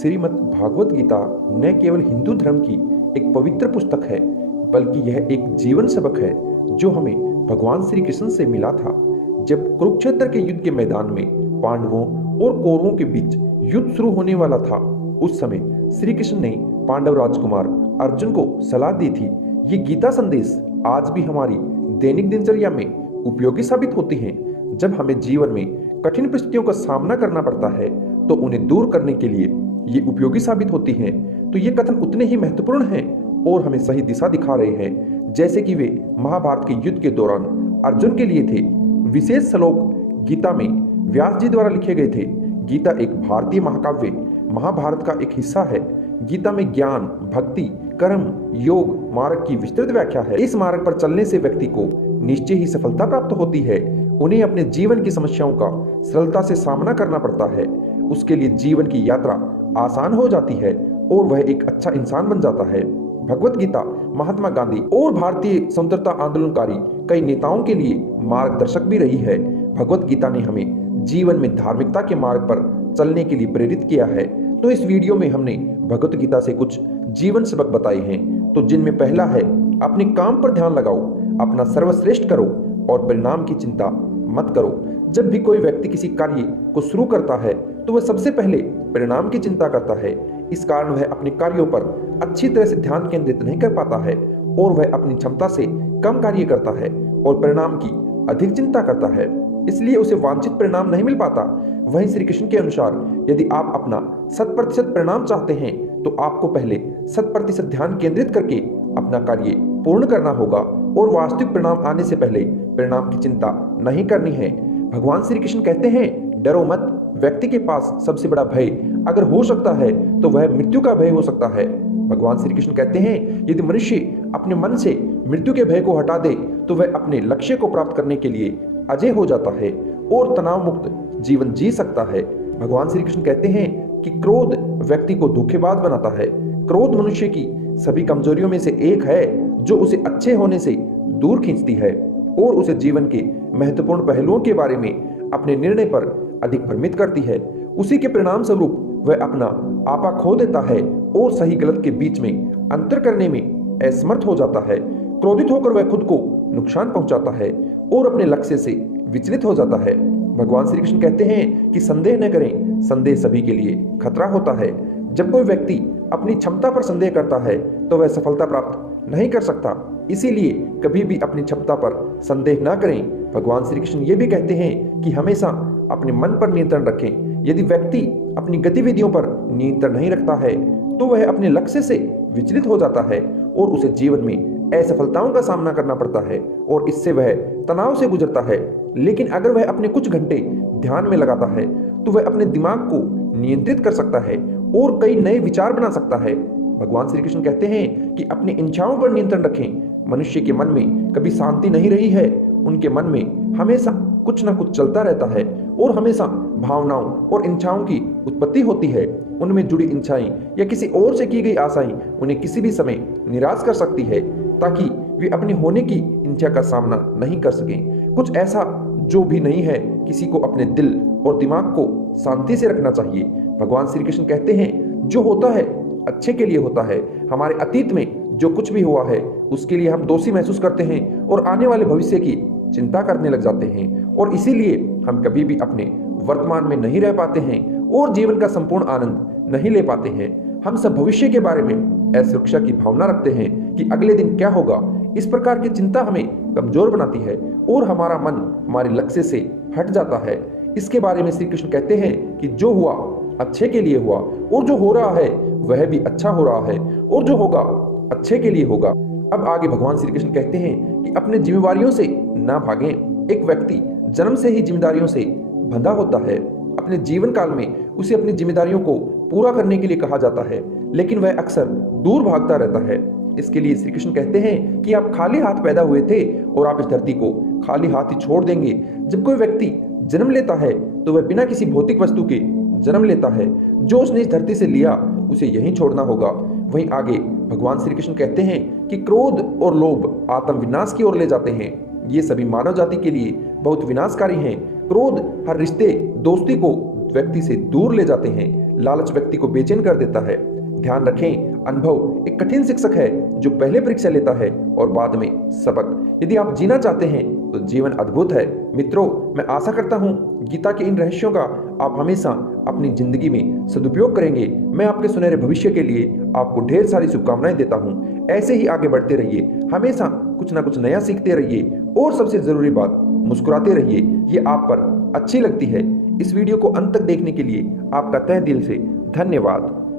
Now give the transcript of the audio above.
श्रीमद् भागवत गीता न केवल हिंदू धर्म की एक पवित्र पुस्तक है, बल्कि यह एक जीवन सबक है जो हमें भगवान श्री कृष्ण से मिला था। जब कुरुक्षेत्र के युद्ध के मैदान में पांडवों और कौरवों के बीच युद्ध शुरू होने वाला था, उस समय श्री कृष्ण ने पांडव राजकुमार अर्जुन को सलाह दी थी। ये गीता संदेश आज भी हमारी दैनिक दिनचर्या में उपयोगी साबित होती हैं। जब हमें जीवन में कठिन परिस्थितियों का सामना करना पड़ता है तो उन्हें दूर करने के लिए ये उपयोगी साबित होती हैं। तो ये कथन उतने ही महत्वपूर्ण हैं और हमें सही दिशा दिखा रहे हैं, जैसे कि वे महाभारत के युद्ध के दौरान अर्जुन के लिए थे। विशेष श्लोक गीता में व्यास जी द्वारा लिखे गए थे। गीता एक भारतीय महाकाव्य महाभारत का एक हिस्सा है। गीता में ज्ञान, भक्ति, कर्म, योग मार्ग की विस्तृत व्याख्या है। इस मार्ग पर चलने से व्यक्ति को निश्चय ही सफलता प्राप्त होती है। उन्हें अपने जीवन की समस्याओं का सरलता से सामना करना पड़ता है। उसके लिए जीवन की यात्रा आसान हो जाती है और वह एक अच्छा इंसान बन जाता है। भगवत गीता महात्मा गांधी और भारतीय स्वतंत्रता आंदोलनकारी कई नेताओं के लिए मार्गदर्शक भी रही है। भगवत गीता ने हमें जीवन में धार्मिकता के मार्ग पर चलने के लिए प्रेरित किया है। तो इस वीडियो में हमने भगवत गीता से कुछ जीवन सबक बताए हैं, तो जिनमें पहला है, अपने काम पर ध्यान लगाओ, अपना सर्वश्रेष्ठ करो और परिणाम की चिंता मत करो। जब भी कोई व्यक्ति किसी कार्य को शुरू करता है तो वह सबसे पहले परिणाम की चिंता करता है। इस कारण वह अपने कार्यों पर अच्छी तरह से ध्यान केंद्रित नहीं कर पाता है और वह अपनी क्षमता से कम कार्य करता है और परिणाम की अधिक चिंता करता है, इसलिए उसे वांछित परिणाम नहीं मिल पाता। वहीं श्री कृष्ण के अनुसार यदि आप अपना 100% परिणाम चाहते हैं तो आपको पहले 100% ध्यान केंद्रित करके अपना कार्य पूर्ण करना होगा और वास्तविक परिणाम आने से पहले परिणाम की चिंता नहीं करनी है। भगवान श्री कृष्ण कहते हैं, डरो मत। व्यक्ति के पास सबसे बड़ा भय अगर हो सकता है तो वह मृत्यु का भय हो सकता है। भगवान श्री कृष्ण कहते हैं, यदि मनुष्य अपने मन से मृत्यु के भय को हटा दे तो वह अपने लक्ष्य को प्राप्त करने के लिए अजय हो जाता है और तनाव मुक्त जीवन जी सकता है। भगवान श्री कृष्ण कहते हैं कि क्रोध व्यक्ति को धोखेबाज बनाता है। क्रोध मनुष्य की सभी कमजोरियों में से एक है जो उसे अच्छे होने से दूर खींचती है और उसे जीवन के महत्वपूर्ण पहलुओं के बारे में अपने निर्णय पर अधिक भ्रमित करती है। उसी के परिणाम स्वरूप वह अपना आपा खो देता है और सही गलत के बीच में अंतर करने में असमर्थ हो जाता है। क्रोधित होकर वह खुद को नुकसान पहुंचाता है और अपने लक्ष्य से विचलित हो जाता है। भगवान श्री कृष्ण कहते हैं कि संदेह न करें, संदेह सभी के लिए खतरा होता है। जब कोई व्यक्ति अपनी क्षमता पर संदेह करता है तो वह सफलता प्राप्त नहीं कर सकता, इसीलिए कभी भी अपनी क्षमता पर संदेह ना करें। भगवान श्री कृष्ण ये भी कहते हैं कि हमेशा अपने मन पर नियंत्रण रखें। यदि व्यक्ति अपनी गतिविधियों पर नियंत्रण नहीं रखता है तो वह अपने लक्ष्य से विचलित हो जाता है और उसे जीवन में असफलताओं का सामना करना पड़ता है और इससे वह तनाव से गुजरता है। लेकिन अगर वह अपने कुछ घंटे ध्यान में लगाता है तो वह अपने दिमाग को नियंत्रित कर सकता है और कई नए विचार बना सकता है। भगवान श्री कृष्ण कहते हैं कि अपनी इच्छाओं पर नियंत्रण रखें। मनुष्य के मन में कभी शांति नहीं रही है, उनके मन में हमेशा कुछ ना कुछ चलता रहता है और हमेशा भावनाओं और इच्छाओं की उत्पत्ति होती है। उनमें जुड़ी इच्छाएं या किसी और से की गई आशाएं उन्हें किसी भी समय निराश कर सकती है, ताकि वे अपनी होने की इच्छा का सामना नहीं कर सकें। कुछ ऐसा जो भी नहीं है, किसी को अपने दिल और दिमाग को शांति से रखना चाहिए। भगवान श्री कृष्ण कहते हैं, जो होता है अच्छे के लिए होता है। हमारे अतीत में जो कुछ भी हुआ है उसके लिए हम दोषी महसूस करते हैं और आने वाले भविष्य की चिंता करने लग जाते हैं और इसीलिए हम कभी भी अपने वर्तमान में नहीं रह पाते हैं और जीवन का संपूर्ण आनंद नहीं ले पाते हैं। हम सब भविष्य के बारे में असुरक्षा की भावना रखते हैं कि अगले दिन क्या होगा। इस प्रकार की चिंता हमें कमजोर बनाती है और हमारा मन हमारे लक्ष्य से हट जाता है। इसके बारे में श्री कृष्ण कहते हैं कि जो हुआ अच्छे के लिए हुआ और जो हो रहा है वह भी अच्छा हो रहा है और जो होगा अच्छे के लिए होगा। अब आगे भगवान श्री कृष्ण कहते हैं कि अपने जिम्मेदारियों से ना भागें। एक व्यक्ति जन्म से ही जिम्मेदारियों से बंधा होता है। अपने जीवन काल में उसे अपनी जिम्मेदारियों को पूरा करने के लिए कहा जाता है, लेकिन वह अक्सर दूर भागता रहता है। इसके लिए श्री कृष्ण कहते हैं कि आप खाली हाथ पैदा हुए थे और आप इस धरती को खाली हाथ ही छोड़ देंगे। जब कोई व्यक्ति जन्म लेता है तो वह बिना किसी भौतिक वस्तु के जन्म लेता है। जो उसने इस धरती से लिया उसे यहीं छोड़ना होगा। वहीं आगे भगवान श्री कृष्ण कहते हैं कि क्रोध और लोभ आत्म विनाश की ओर ले जाते हैं। ये सभी मानव जाति के लिए बहुत विनाशकारी हैं। क्रोध हर रिश्ते, दोस्ती को व्यक्ति से दूर ले जाते हैं, लालच व्यक्ति को बेचैन कर देता है। ध्यान रखें, अनुभव एक कठिन शिक्षक है जो पहले परीक्षा लेता है और बाद में सबक। यदि आप जीना चाहते हैं तो जीवन अद्भुत है। मित्रों, मैं आशा करता हूं गीता के इन रहस्यों का आप हमेशा अपनी जिंदगी में सदुपयोग करेंगे। मैं आपके सुनहरे भविष्य के लिए आपको ढेर सारी शुभकामनाएं देता हूं। ऐसे ही आगे बढ़ते रहिए, हमेशा कुछ ना कुछ नया सीखते रहिए और सबसे जरूरी बात, मुस्कुराते रहिए। ये आप पर अच्छी लगती है। इस वीडियो को अंत तक देखने के लिए आपका तहे दिल से धन्यवाद।